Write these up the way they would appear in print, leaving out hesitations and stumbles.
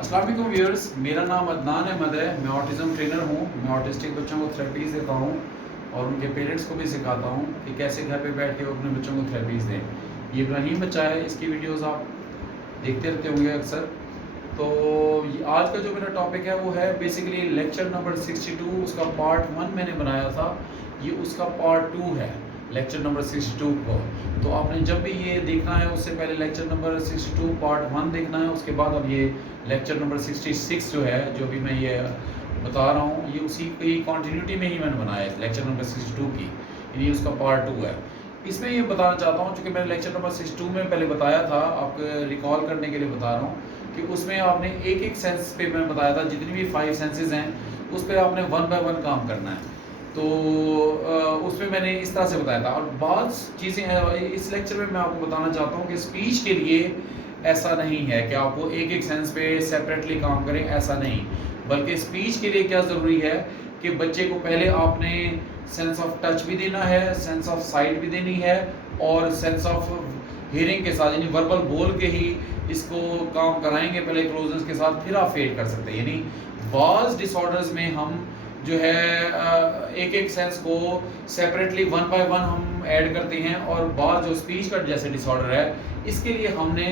अस्सलाम वालेकुम व्यूअर्स, मेरा नाम अदनान अहमद है। मैं ऑटिज़म ट्रेनर हूँ। मैं ऑटिस्टिक बच्चों को थेरेपीज़ देता हूँ और उनके पेरेंट्स को भी सिखाता हूँ कि कैसे घर पे बैठ के वो अपने बच्चों को थेरेपीज़ दें। ये इब्राहिम बच्चा है, इसकी वीडियोज़ आप देखते रहते होंगे अक्सर। तो आज का जो मेरा टॉपिक है वो है बेसिकली लेक्चर नंबर 62, उसका पार्ट 1 मैंने बनाया था, ये उसका पार्ट 2 है लेक्चर नंबर 62 को। तो आपने जब भी ये देखना है उससे पहले लेक्चर नंबर 62 पार्ट 1 देखना है, उसके बाद अब ये लेक्चर नंबर 66 जो है, जो भी मैं ये बता रहा हूँ, ये उसी की कंटिन्यूटी में ही मैंने बनाया है लेक्चर नंबर 62 की, ये उसका पार्ट 2 है। इसमें ये बताना चाहता हूँ, चूँकि मैंने लेक्चर नंबर 62 में पहले बताया था, आपको रिकॉल करने के लिए बता रहा हूँ कि उसमें आपने एक एक सेंस पे मैं बताया था, जितनी भी 5 सेंसेस हैं उस पर आपने 1 बाय 1 काम करना है। तो उसमें मैंने इस तरह से बताया था। और बहुत चीज़ें इस लेक्चर में मैं आपको बताना चाहता हूँ कि स्पीच के लिए ऐसा नहीं है कि आपको एक एक सेंस पे सेपरेटली काम करें, ऐसा नहीं। बल्कि स्पीच के लिए क्या ज़रूरी है कि बच्चे को पहले आपने सेंस ऑफ टच भी देना है, सेंस ऑफ साइट भी देनी है, और सेंस ऑफ हियरिंग के साथ, यानी वर्बल बोल के ही इसको काम कराएंगे पहले क्लोजर्स के साथ, फिर आप फेड कर सकते हैं। यानी बाज़ डिसऑर्डर्स में हम जो है एक एक सेंस को सेपरेटली 1 बाय 1 हम ऐड करते हैं, और बाज़ जो स्पीच का जैसे डिसऑर्डर है, इसके लिए हमने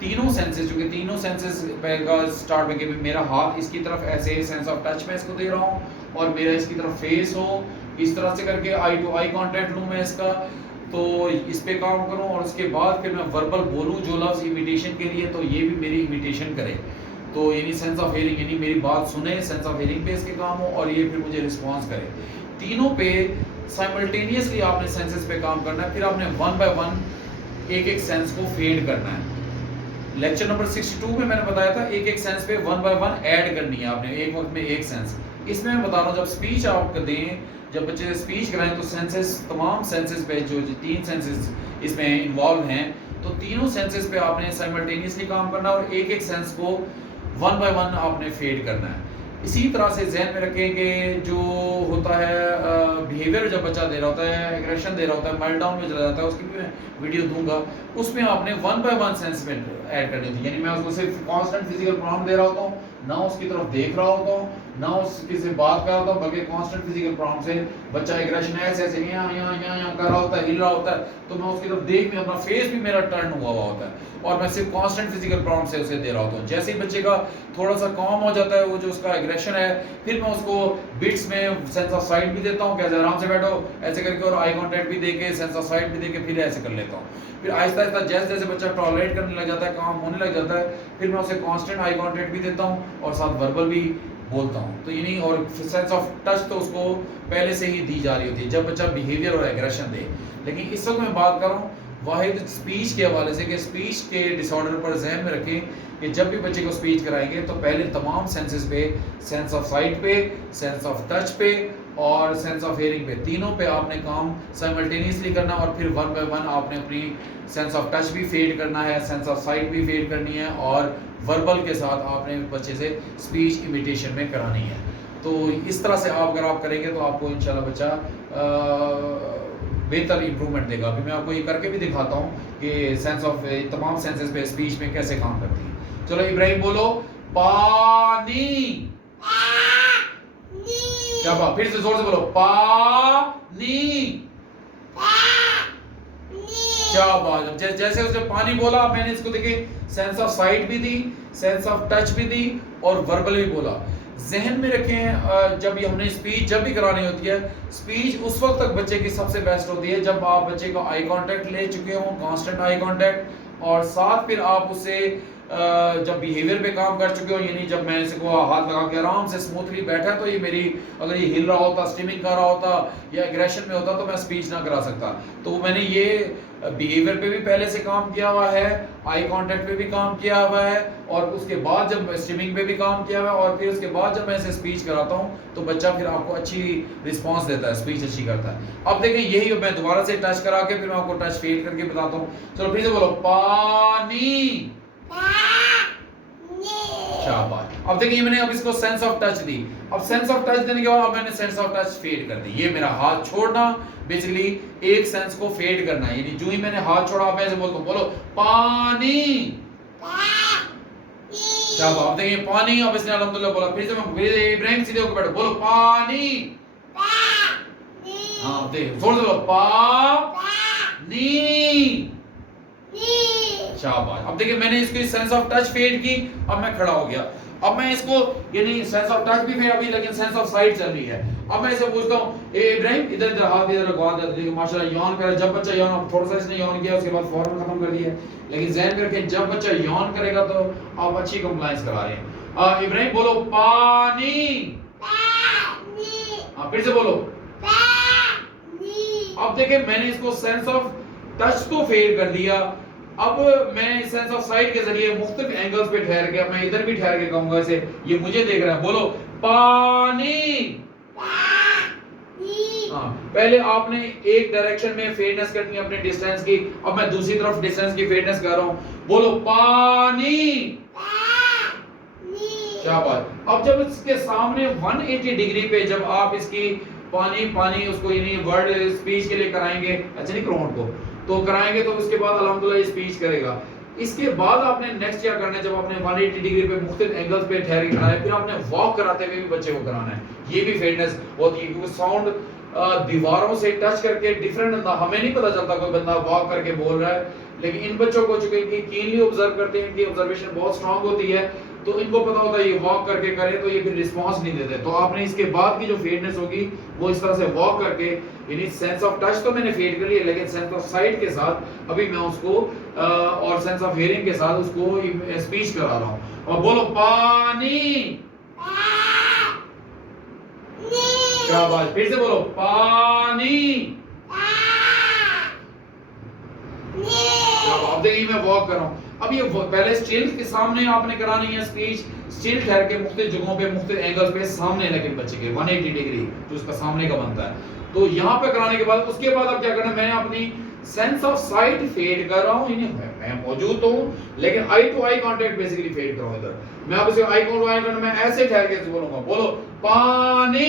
तीनों सेंसेस, जो कि तीनों सेंसेस का स्टार्ट में कि मेरा हाथ इसकी तरफ ऐसे सेंस ऑफ टच में इसको दे रहा हूँ, और मेरा इसकी तरफ फेस हो, इस तरह से करके आई टू आई कांटेक्ट लूँ मैं इसका, तो इस पे काम करूँ, और उसके बाद फिर मैं वर्बल बोलूँ जो लफ्ज़ इमिटेशन के लिए, तो ये भी मेरी इमिटेशन करे। तो यानी सेंस ऑफ हियरिंग, यानी मेरी बात सुने, सेंस ऑफ हियरिंग पे इसके काम हो, और ये फिर मुझे रिस्पॉन्स करे। तीनों पे साइमल्टेनियसली आपने सेंसेस पे काम करना है, फिर आपने 1 बाय 1 एक एक सेंस को फेड करना है। लेक्चर नंबर 62 में मैंने बताया था एक एक सेंस पे 1 बाय 1 ऐड करनी है आपने, एक वक्त में एक सेंस। इसमें मैं बता रहा हूँ, जब स्पीच आप दें, जब बच्चे स्पीच कराएं, तो सेंसेस, तमाम सेंसेस पे जो 3 सेंसेस इसमें इन्वॉल्व हैं, तो तीनों सेंसेस पे आपने साइमल्टेनियसली काम करना है, और एक एक सेंस को 1 बाय 1 आपने फेड करना है। इसी तरह से जहन में रखें कि जो होता है बिहेवियर जब बच्चा दे रहा होता है, एग्रेशन दे रहा होता है, मेल्टडाउन में चला जाता है, उसकी भी मैं वीडियो दूंगा, उसमें आपने 1 बाय 1 सेंस में ऐड करनी होती है। यानी मैं उसको सिर्फ कांस्टेंट फिजिकल प्रॉम्प्ट दे रहा होता हूँ, ना उसकी तरफ देख रहा होता हूँ, ना उसकी से बात कर रहा होता हूँ, बल्कि कांस्टेंट फिजिकल प्रॉम्प्ट से बच्चा एग्रेशन ऐसे ऐसे यहाँ कर रहा होता है, हिल रहा होता है, तो मैं उसकी तरफ देख में, अपना फेस भी मेरा टर्न हुआ होता है, और मैं सिर्फ कांस्टेंट फिजिकल प्रॉम्प्ट से उसे दे रहा होता हूँ। जैसे ही बच्चे का थोड़ा सा कॉम हो जाता है वो जो उसका एग्रेशन है, फिर मैं उसको बिट्स में सेंस ऑफ साइट भी देता हूँ, कैसे आराम से बैठो ऐसे करके, और आई कांटेक्ट भी देके, सेंस ऑफ साइट भी देके, फिर ऐसे कर लेता हूँ। फिर आहिस्ता आहिस्ता जैसे जैसे बच्चा टॉलरेट करने लग जाता है, काम होने लग जाता है, फिर मैं उसे कांस्टेंट आई कांटेक्ट भी देता हूँ और साथ वर्बल भी बोलता हूँ। तो यानी, और सेंस ऑफ टच तो उसको पहले से ही दी जा रही होती है जब बच्चा बिहेवियर और एग्रेशन दे। लेकिन इस वक्त मैं बात कर रहा हूँ वाहिद स्पीच के हवाले से, कि स्पीच के डिसऑर्डर पर जहन में रखें कि जब भी बच्चे को स्पीच कराएंगे तो पहले तमाम सेंसेस पे, सेंस ऑफ साइट पे, सेंस ऑफ टच पे और सेंस ऑफ हियरिंग पे, तीनों पे आपने काम साइमल्टेनियसली करना, और फिर 1 बाय 1 आपने अपनी सेंस ऑफ टच भी फेड करना है, सेंस ऑफ साइट भी फेड करनी है, और वर्बल के साथ आपने बच्चे से स्पीच इमिटेशन में करानी है। तो इस तरह से अगर आप करेंगे तो आपको इंशाल्लाह बच्चा बेहतर इंप्रूवमेंट देगा। अभी मैं आपको ये करके भी दिखाता हूँ कि सेंस ऑफ तमाम सेंसेस पे स्पीच में कैसे काम करती है। चलो इब्राहिम बोलो, पानी। क्या बात, फिर से जोर से बोलो, पानी। क्या बात, जैसे उसने पानी बोला, मैंने इसको देखिए सेंस ऑफ साइट भी दी, सेंस ऑफ टच भी दी, और वर्बल भी बोला। जहन में रखें, जब ये हमने स्पीच जब भी करानी होती है, स्पीच उस वक्त तक बच्चे की सबसे बेस्ट होती है जब आप बच्चे को आई कांटेक्ट ले चुके हों, कांस्टेंट आई कांटेक्ट, और साथ फिर आप उससे जब बिहेवियर पे काम कर चुके हो, यानी जब मैं इसको हाथ लगा के आराम से स्मूथली बैठा, तो ये मेरी, अगर ये हिल रहा होता, स्टिमिंग कर रहा होता या एग्रेशन में होता, तो मैं स्पीच ना करा सकता। तो मैंने ये बिहेवियर पे भी पहले से काम किया हुआ है, आई कांटेक्ट पे भी काम किया हुआ है, और उसके बाद जब स्टिमिंग पे भी काम किया हुआ है, और फिर उसके बाद जब मैं इसे स्पीच कराता हूँ तो बच्चा फिर आपको अच्छी रिस्पांस देता है, स्पीच अच्छी करता है। अब देखिए यही मैं दोबारा से टच करा के फिर मैं आपको टच फेड करके बताता हूँ। चलो फिर से बोलो, पानी। शाबाश। अब देखिए मैंने अब इसको सेंस ऑफ टच दी, अब सेंस ऑफ टच देने के बाद अब मैंने सेंस ऑफ टच फेड कर दी। ये मेरा हाथ छोड़ना, बेसिकली एक सेंस को फेड करना है, यानी जो ही मैंने हाथ छोड़ा, मैं ऐसे बोलता हूँ, बोलो पानी। शाबाश। आप देखिए पानी, अब इसने अल्हम्दुलिल्लाह बोला। फिर से इब्राहिम सीधे होकर बैठो, बोलो पानी। हाँ देखिए जोर से बोलो पानी। शाबाश। अब देखिए मैंने इसकी सेंस ऑफ टच फेड की, अब मैं खड़ा हो गया। अब मैं इसको यानी सेंस ऑफ टच भी फेड अभी, लेकिन सेंस ऑफ साइट चल रही है। अब मैं इसे पूछता हूँ, ए इब्राहिम इधर इधर हाथ इधर रखवा दे। माशाल्लाह यौन करे, जब बच्चा यौन, थोड़ा सा इसने यौन किया उसके बाद फौरन खत्म कर दिया, लेकिन ज़हन में रखें जब बच्चा यौन करेगा तो आप अच्छी कंप्लायंस करा रहे हैं। इब्राहिम बोलो पानी। हाँ फिर से बोलो। अब देखिए मैंने इसको सेंस ऑफ टच तो फेड कर दिया, अब मैं सेंस ऑफ साइट के जरिए मुख्तलिफ एंगल्स पे ठहर गया। मैं इधर भी ठहर के कहूंगा इसे, ये मुझे देख रहा है, बोलो पानी। हाँ पहले आपने एक डायरेक्शन में फेडनेस करनी है अपने डिस्टेंस की, अब मैं दूसरी तरफ डिस्टेंस की फेडनेस कर रहा हूं, बोलो पानी। शाबाश। अब जब इसके सामने 180 डिग्री पे जब आप इसकी पानी पानी उसको यानी वर्ड स्पीच के लिए कराएंगे, अच्छा नहीं क्रोन को तो कराएंगे, तो उसके बाद अल्हम्दुलिल्लाह ये स्पीच करेगा। इसके बाद आपने नेक्स्ट क्या करना है, जब आपने 180 डिग्री पे मुख्तलिफ एंगल्स पे ठहर के कराना है, फिर आपने वॉक कराते हुए भी बच्चे को कराना है। ये भी फेडनेस होती है, क्योंकि साउंड दीवारों से टच करके डिफरेंट, हमें नहीं पता चलता कोई बंदा वॉक करके बोल रहा है, लेकिन इन बच्चों को चूंकि कीनली ऑब्जर्व करते हैं, इनकी ऑब्जर्वेशन बहुत स्ट्रांग होती है, तो इनको पता होता है ये वॉक करके करे तो ये फिर रिस्पांस नहीं देते। तो आपने इसके बाद की जो फेडनेस होगी वो इस तरह से वॉक करके, यानी सेंस ऑफ टच तो मैंने फेड कर लिया, लेकिन सेंस ऑफ साइट के साथ अभी मैं उसको और सेंस ऑफ हियरिंग के साथ उसको स्पीच करा रहा हूं। और बोलो पानी। शाबाश। फिर से बोलो पानी। अब देखिए मैं वॉक कर रहा हूं। अब ये पहले स्टिल के सामने आपने करानी है स्पीच, स्टिल ठहर के मुख्तलिफ जगहों पे मुख्तलिफ एंगल्स पे सामने, लेकिन बच्चे के 180 डिग्री जो उसका सामने का बनता है, तो यहाँ पे कराने के बाद उसके बाद अब क्या करना है, मैंने अपनी सेंस ऑफ साइट फेड कर रहा हूँ, मैं मौजूद तो हूँ लेकिन I to I contact basically fade कर रहा हूँ इधर। मैं अब इसे आई टू आई कांटेक्ट मैं ऐसे ठहर के बोलूंगा, बोलो पानी।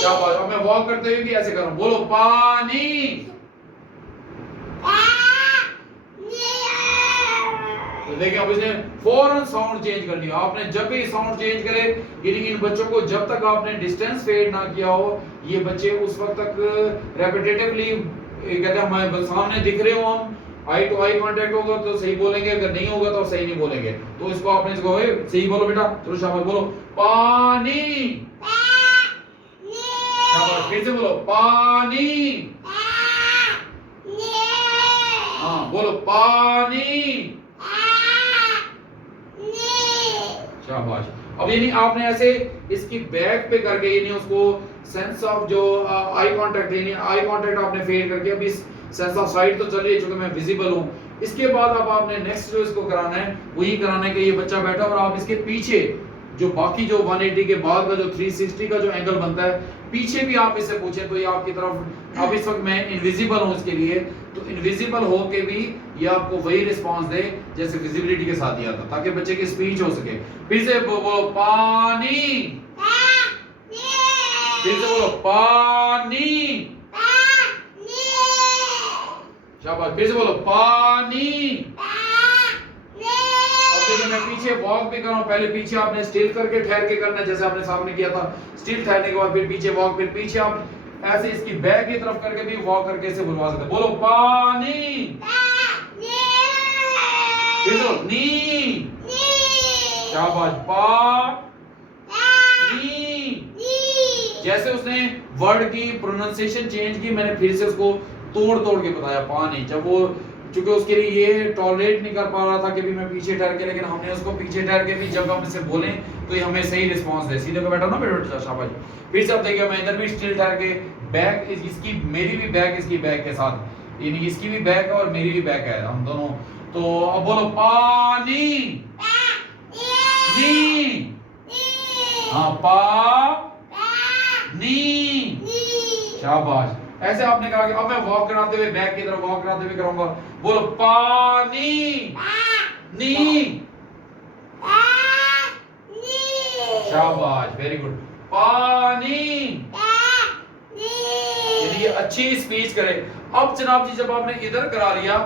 क्या बात। अब मैं वॉक करते हुए भी ऐसे कर रहा हूँ, बोलो पानी। तो देखिए अब इसने फौरन साउंड चेंज कर लिया। आपने जब भी साउंड चेंज करे, यानी इन बच्चों को जब तक आपने डिस्टेंस फेड ना किया हो, ये बच्चे उस वक्त तक रेपिटेटिवली कहते हैं हमारे सामने दिख रहे हो, हम आई टू आई कांटेक्ट होगा तो सही बोलेंगे, अगर नहीं होगा तो सही नहीं बोलेंगे। तो इसको आपने इसको सही बोलो बेटा, चलो शाबाश, बोलो पानी। शाबाश। फिर से बोलो पानी। हाँ बोलो पानी। शाबाश। अब यानी आपने ऐसे इसकी बैक पे करके यानी उसको सेंस ऑफ जो आई कांटेक्ट, यानी आई कांटेक्ट आपने फेड करके, अभी सेंस ऑफ साइट तो चल रही है चूंकि मैं विजिबल हूं। इसके बाद अब आपने नेक्स्ट जो इसको कराना है वही कराना है कि ये बच्चा बैठा और आप इसके पीछे जो बाकी जो 180 के बाद का जो 360 का जो एंगल बनता है, पीछे भी आप इससे पूछें तो ये आपकी तरफ, अब इस वक्त मैं इनविजिबल हूं इसके लिए, तो इनविजिबल हो के भी ये आपको वही रिस्पांस दे जैसे विजिबिलिटी के साथ दिया था, ताकि बच्चे की स्पीच हो सके। फिर से बोलो पानी। फिर से बोलो पानी। शाबाश। फिर से बोलो पानी। मैं पीछे वॉक भी कर रहा हूं, पहले पीछे आपने स्टिल करके ठहर के करना है जैसे आपने सामने किया था, स्टिल ठहरने के बाद फिर पीछे वॉक, फिर पीछे आप ऐसे इसकी बैक की तरफ करके भी वॉक करके इसे बुलवा सकते हैं। बोलो पानी। फिर से बोलो नी। शाबाश। पानी। जैसे उसने वर्ड की प्रोनाउंसिएशन चेंज की, मैंने फिर से उसको तोड़ तोड़ के बताया पानी। जब वो चूंकि उसके लिए ये टॉलरेट नहीं कर पा रहा था कि भी मैं पीछे ठहर के, लेकिन हमने उसको पीछे ठहर के भी जब हम इसे बोलें तो ये हमें सही रिस्पांस दे। सीधे को बैठा ना बेटा, शाबाश। फिर से अब देखिए मैं इधर भी स्टिल ठहर के बैक इसकी, मेरी भी बैक इसकी बैक के साथ, यानी इसकी भी बैक है और मेरी भी बैक है, हम दोनों। तो अब बोलो पानी। नी। हाँ पानी। शाबाश। ऐसे आपने कहा कि अब मैं वॉक कराते हुए बैक की तरफ वॉक कराते हुए करूंगा, बोलो पानी। नी। शाबाश, वेरी गुड। पानी। यदि ये अच्छी स्पीच करे। अब जनाब जी जब आपने इधर करा लिया,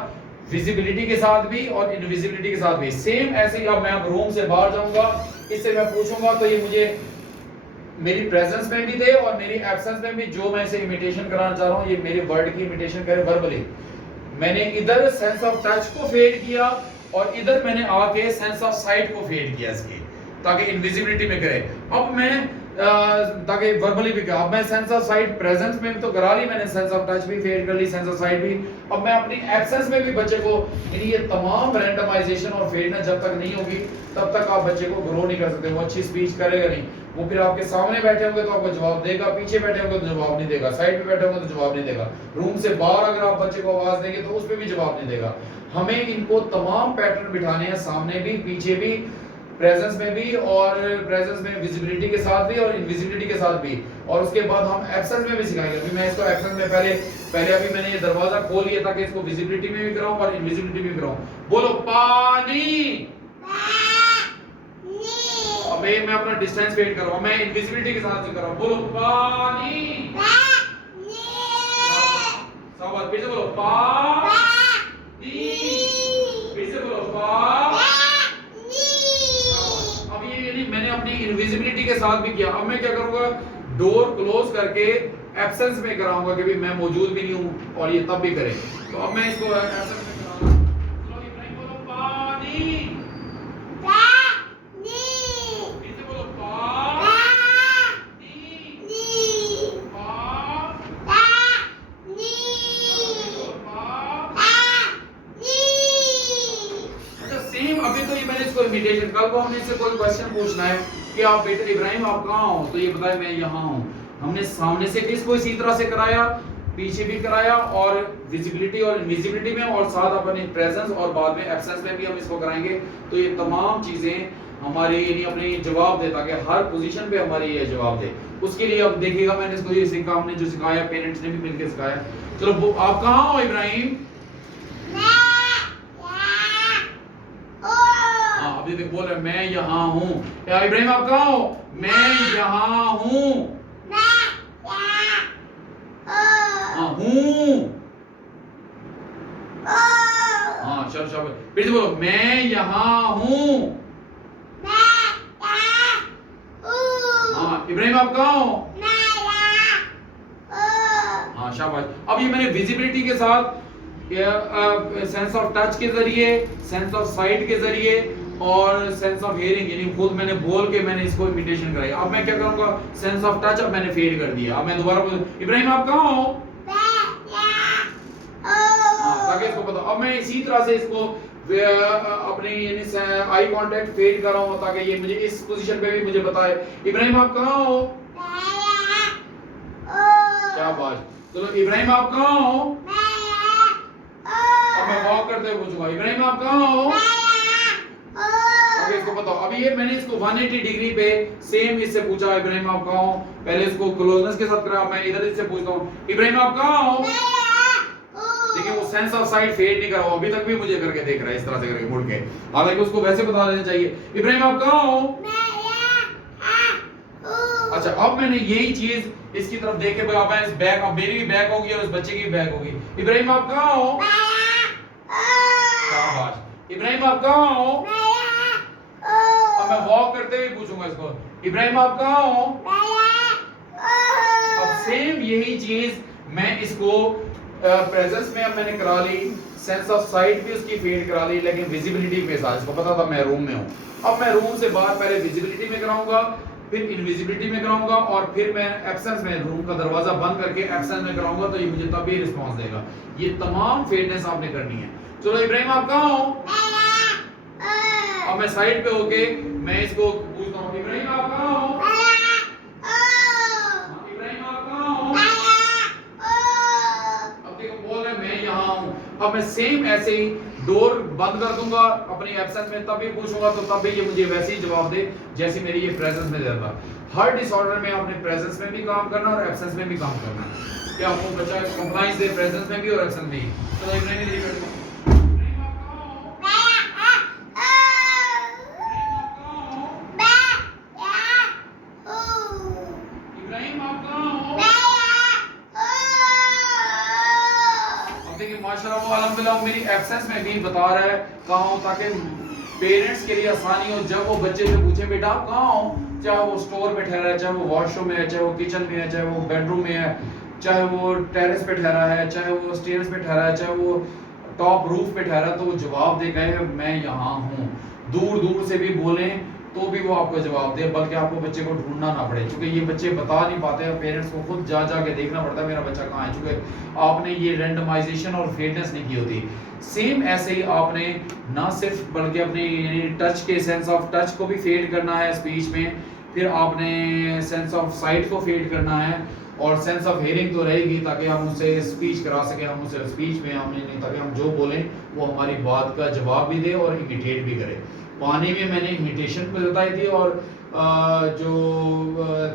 विजिबिलिटी के साथ भी और इनविजिबिलिटी के साथ भी। सेम ऐसे ही अब मैं रूम से बाहर जाऊंगा, इससे मैं पूछूंगा तो ये मुझे मेरी प्रेजेंस में भी दे और मेरी एब्सेंस में भी, जो मैं इसे इमिटेशन कराना चाह रहा हूं ये मेरे वर्ड की इमिटेशन करे वर्बली। मैंने इधर सेंस ऑफ टच को फेड किया और इधर मैंने आके सेंस ऑफ साइट को फेड किया इसकी, ताकि इनविजिबिलिटी में करे। अब मैं ताकि वर्बली भी कहा, अब मैं सेंस ऑफ साइट प्रेजेंस में तो करा ली मैंने, सेंस ऑफ टच भी फेड कर ली, सेंस ऑफ साइट भी। अब मैं अपनी एब्सेंस में भी बच्चे को, यानी ये तमाम रैंडमाइजेशन और फेडनेस जब तक नहीं होगी तब तक आप बच्चे को ग्रो नहीं कर सकते। वो अच्छी स्पीच करेगा नहीं, वो फिर आपके सामने बैठे होंगे तो आपको जवाब देगा, पीछे बैठे होंगे तो जवाब नहीं देगा, साइड पे बैठे होंगे तो जवाब नहीं देगा, रूम से बाहर अगर आप बच्चे को आवाज देंगे तो उस पे भी जवाब नहीं देगा। हमें इनको तमाम पैटर्न बिठाने हैं, सामने भी, पीछे भी, प्रेजेंस में भी, और प्रेजेंस में विजिबिलिटी के साथ भी और इनविजिबिलिटी के साथ भी। और उसके बाद हम एब्सेंस में भी सिखाएंगे। अभी मैं इसको एब्सेंस में पहले अभी मैंने ये दरवाजा खोल लिया ताकि इसको विजिबिलिटी में भी कराऊं और इनविजिबिलिटी में भी कराऊं। बोलो पानी। अबे मैं अपना डिस्टेंस वेट कर रहा हूं, मैं इनविजिबिलिटी के साथ कर रहा हूं। बोलो पानी। शाबाश, फिर से बोलो पानी। फिर से बोलो पानी। अब ये मैंने अपनी इनविजिबिलिटी के साथ भी किया। अब मैं क्या करूंगा, डोर क्लोज करके एब्सेंस में कराऊंगा कि भी मैं मौजूद भी नहीं हूं और ये तब भी करे। तो अब मैं इसको एब्सेंस में कराऊंगा। चलो इब्राहिम बोलो पानी। इमिटेशन, कल को हमने इससे कोई क्वेश्चन पूछना है कि आप बेटे इब्राहिम आप कहाँ हो, तो ये बताए मैं यहाँ हूँ। हमने सामने से इसको इसी तरह से कराया, पीछे भी कराया, और विजिबिलिटी और इनविजिबिलिटी में, और साथ अपनी प्रेजेंस और बाद में एब्सेंस में भी हम इसको कराएंगे। तो ये तमाम चीजें हमारी यानी अपनी जवाब दे, ताकि हर पोजीशन पे हमारी ये जवाब दे। उसके लिए अब देखिएगा मैंने इसको ये सिखा, हमने जो सिखाया पेरेंट्स ने भी मिलकर सिखाया। चलो आप कहाँ हो इब्राहिम? अभी तक बोल रहे मैं यहाँ हूँ। इब्राहिम आप कहाँ हो? मैं यहाँ हूँ। हाँ चलो शाबाश, फिर से बोलो मैं यहाँ हूँ। हाँ इब्राहिम आप कहाँ हो? हाँ शाबाश। अब ये मैंने विजिबिलिटी के साथ, सेंस ऑफ टच के जरिए, सेंस ऑफ साइट के जरिए और सेंस ऑफ हियरिंग, यानी खुद मैंने बोल के मैंने इसको इमिटेशन कराई। अब मैं क्या करूंगा, सेंस ऑफ टच अब मैंने फेड कर दिया। अब मैं दोबारा इब्राहिम आप कहाँ हो? ताकि इसको पता। अब मैं इसी तरह से इसको अपने यानी आई कांटेक्ट फेड कर रहा हूं ताकि ये मुझे इस पोजीशन पे भी मुझे बताए इब्राहिम आप कहाँ हो। शाबाश। चलो इब्राहिम आप कहाँ हो? अब मैं वॉक करते हुए पूछूंगा इब्राहिम आप कहाँ हो? इसको बताओ। अभी ये मैंने इसको 180 डिग्री पे सेम इससे पूछा इब्राहिम आप कहाँ हो, पहले इसको क्लोजनेस के साथ करा, मैं इधर इससे पूछता हूँ इब्राहिम आप कहाँ हो। देखिए वो सेंस ऑफ साइट फेड नहीं करा, वो अभी तक भी मुझे करके देख रहा है इस तरह से करके मुड़ के। हालांकि उसको वैसे बता देना चाहिए इब्राहिम आप कहाँ हो। अच्छा अब मैंने यही चीज इसकी तरफ देख के अब इस बैक, अब मेरी भी बैक होगी और इस बच्चे की भी बैक होगी। इब्राहिम आप कहाँ हो? शाबाश। इब्राहिम आप कहाँ हो? अब मैं वॉक करते हुए पूछूंगा इसको इब्राहिम आप कहाँ हो। अब सेम यही चीज मैं इसको प्रेजेंस में अब मैंने करा ली, सेंस ऑफ साइट भी उसकी फेड करा ली, लेकिन विजिबिलिटी के साथ इसको पता था मैं रूम में हूँ। अब मैं रूम से बाहर पहले विजिबिलिटी में कराऊंगा, फिर इनविजिबिलिटी में कराऊंगा, और फिर मैं एब्सेंस में रूम का दरवाजा बंद करके एब्सेंस में कराऊंगा, तो ये मुझे तब भी रिस्पॉन्स देगा। ये तमाम फेडनेस आपने करनी है। चलो इब्राहिम आप कहाँ हो? अब मैं साइड पे होके मैं इसको पूछता हूँ इब्राहिम आप कहाँ हो। इब्राहिम आप कहाँ हो? अब देखो बोल रहे मैं यहाँ हूँ। अब मैं सेम ऐसे ही डोर बंद कर दूंगा अपनी एब्सेंस में, तब भी पूछूंगा तो तब भी ये मुझे वैसे ही जवाब दे जैसे मेरी ये प्रेजेंस में देता। हर डिसऑर्डर में आपने प्रेजेंस में भी काम करना और एब्सेंस में भी काम करना है कि आपको बच्चा कंप्लायंस दे प्रेजेंस में भी और एब्सेंस में भी। तो इब्राहिम जी कर दो। माशाल्लाह मेरी एब्सेंस में भी बता रहा है कहाँ हो, ताकि पेरेंट्स के लिए आसानी हो। जब वो बच्चे से पूछे बेटा आप कहाँ हो, चाहे वो स्टोर पे ठहरा है, चाहे वो वॉशरूम में है, चाहे वो किचन में है, चाहे वो बेडरूम में है, चाहे वो टेरेस पे ठहरा है, चाहे वो स्टेयर्स पे ठहरा है, चाहे वो टॉप रूफ पे ठहरा, तो वो जवाब दे गए मैं यहाँ हूँ। दूर दूर से भी बोलें तो भी वो आपको जवाब दे, बल्कि आपको बच्चे को ढूंढना ना पड़े, क्योंकि ये बच्चे बता नहीं पाते हैं, पेरेंट्स को खुद जा जा के देखना पड़ता है मेरा बच्चा कहाँ है, क्योंकि आपने ये रैंडमाइजेशन और फेडनेस नहीं की होती। सेम ऐसे ही आपने ना सिर्फ बल्कि अपने टच के सेंस ऑफ टच को भी फेड करना है स्पीच में, फिर आपने सेंस ऑफ साइट को फेड करना है, और सेंस ऑफ हेयरिंग तो रहेगी ताकि हम उससे स्पीच करा सकें, हम उससे स्पीच में हमने नहीं, ताकि हम जो बोलें वो हमारी बात का जवाब भी दे और इमिटेट भी करे। पानी में मैंने इमिटेशन पे बताई थी, और जो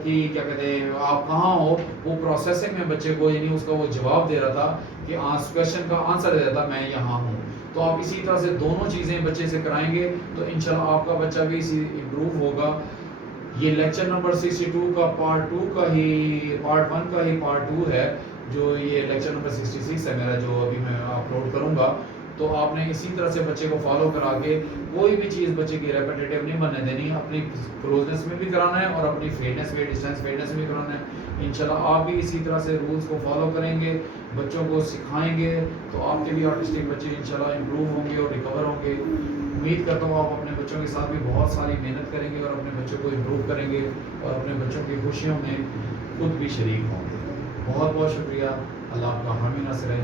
थी क्या कहते हैं आप कहाँ हो, वो प्रोसेसिंग में बच्चे को यानी उसका वो जवाब दे रहा था कि क्वेश्चन का आंसर दे रहा था मैं यहाँ हूँ। तो आप इसी तरह से दोनों चीज़ें बच्चे से कराएंगे तो इंशाल्लाह आपका बच्चा भी इसी इम्प्रूव होगा। ये लेक्चर नंबर 62 का पार्ट 2 का ही पार्ट 1 का ही पार्ट 2 है, जो ये लेक्चर नंबर 66 है मेरा, जो अभी मैं अपलोड करूँगा। तो आपने इसी तरह से बच्चे को फॉलो करा के कोई भी चीज़ बच्चे की रेपिटेटिव नहीं बनने देनी, अपनी क्लोजनेस में भी कराना है और अपनी फेडनेस में डिस्टेंस फेडनेस में भी कराना है। इंशाल्लाह आप भी इसी तरह से रूल्स को फॉलो करेंगे, बच्चों को सिखाएंगे, तो आपके भी ऑटिस्टिक बच्चे इंशाल्लाह इम्प्रूव होंगे और रिकवर होंगे। उम्मीद करता हूँ आप अपने बच्चों के साथ भी बहुत सारी मेहनत करेंगे और अपने बच्चों को इम्प्रूव करेंगे और अपने बच्चों की खुशियों में खुद भी शरीक होंगे। बहुत बहुत शुक्रिया। अल्लाह आपका हामी नासिर है।